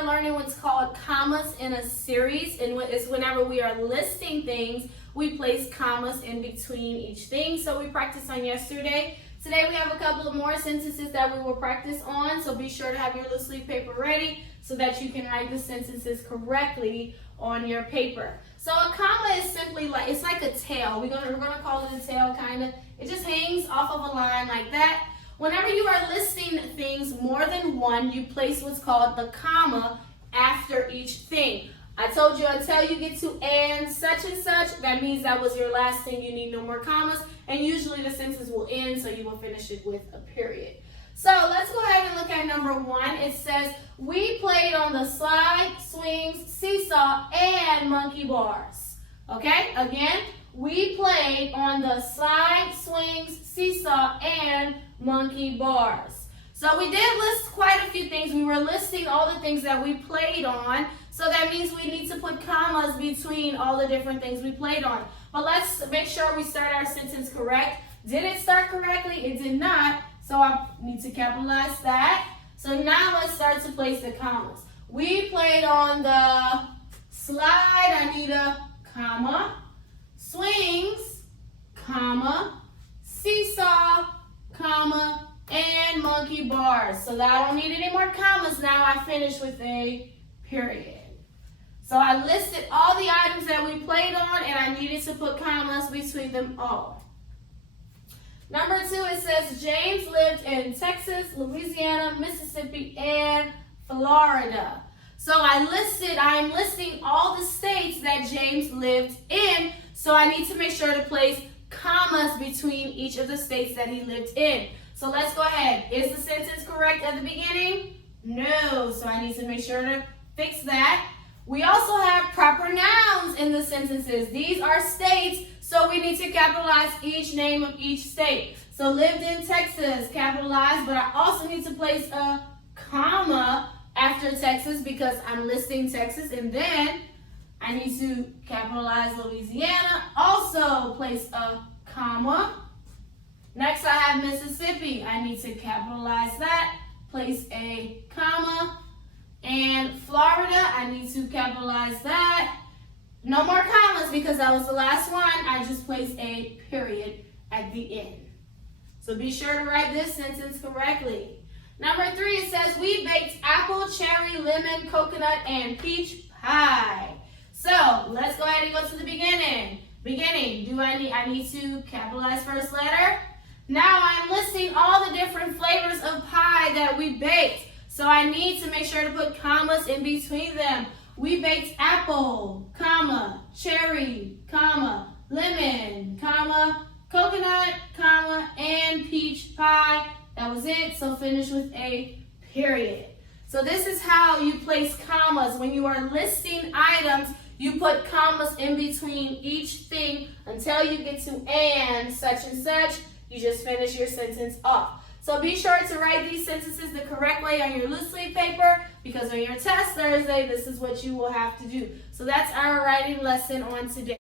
are learning what's called commas in a series, and it's whenever we are listing things, we place commas in between each thing. So we practiced on yesterday. Today we have a couple of more sentences that we will practice on, so be sure to have your loose leaf paper ready so that you can write the sentences correctly on your paper. So a comma is simply like, it's like a tail. We're gonna call it a tail, kind of. It just hangs off of a line like that. Whenever you are listing things more than one, you place what's called the comma after each thing. I told you until you get to and such, that means that was your last thing. You need no more commas, and usually the sentence will end, so you will finish it with a period. So let's go ahead and look at number one. It says, we played on the slide, swings, seesaw, and monkey bars. Okay, again, we played on the slide, swings, seesaw, and monkey bars. So we did list quite a few things. We were listing all the things that we played on. So that means we need to put commas between all the different things we played on. But let's make sure we start our sentence correct. Did it start correctly? It did not. So I need to capitalize that. So now let's start to place the commas. We played on the slide. I need a comma. Swings, comma. Seesaw, comma. And monkey bars. So that I don't need any more commas now. I finish with a period. So I listed all the items that we played on, and I needed to put commas between them all. Number two, it says James lived in Texas, Louisiana, Mississippi, and Florida. So I'm listing all the states that James lived in, so I need to make sure to place commas between each of the states that he lived in. So let's go ahead. Is the sentence correct at the beginning? No, so I need to make sure to fix that. We also have proper nouns in the sentences. These are states, so we need to capitalize each name of each state. So lived in Texas, capitalized, but I also need to place a comma after Texas because I'm listing Texas, and then I need to capitalize Louisiana, also place a comma. Next I have Mississippi. I need to capitalize that, place a comma. And Florida, I need to capitalize that. No more commas because that was the last one. I just placed a period at the end. So be sure to write this sentence correctly. Number three, it says, we baked apple, cherry, lemon, coconut, and peach pie. So let's go ahead and go to the beginning. I need to capitalize first letter. Now I'm listing all the different flavors of pie that we baked. So I need to make sure to put commas in between them. We baked apple, comma, cherry, comma, lemon, comma, coconut, comma, and peach pie. That was it, so finish with a period. So this is how you place commas. When you are listing items, you put commas in between each thing until you get to and such. You just finish your sentence off. So be sure to write these sentences the correct way on your loose leaf paper because on your test Thursday, this is what you will have to do. So that's our writing lesson on today.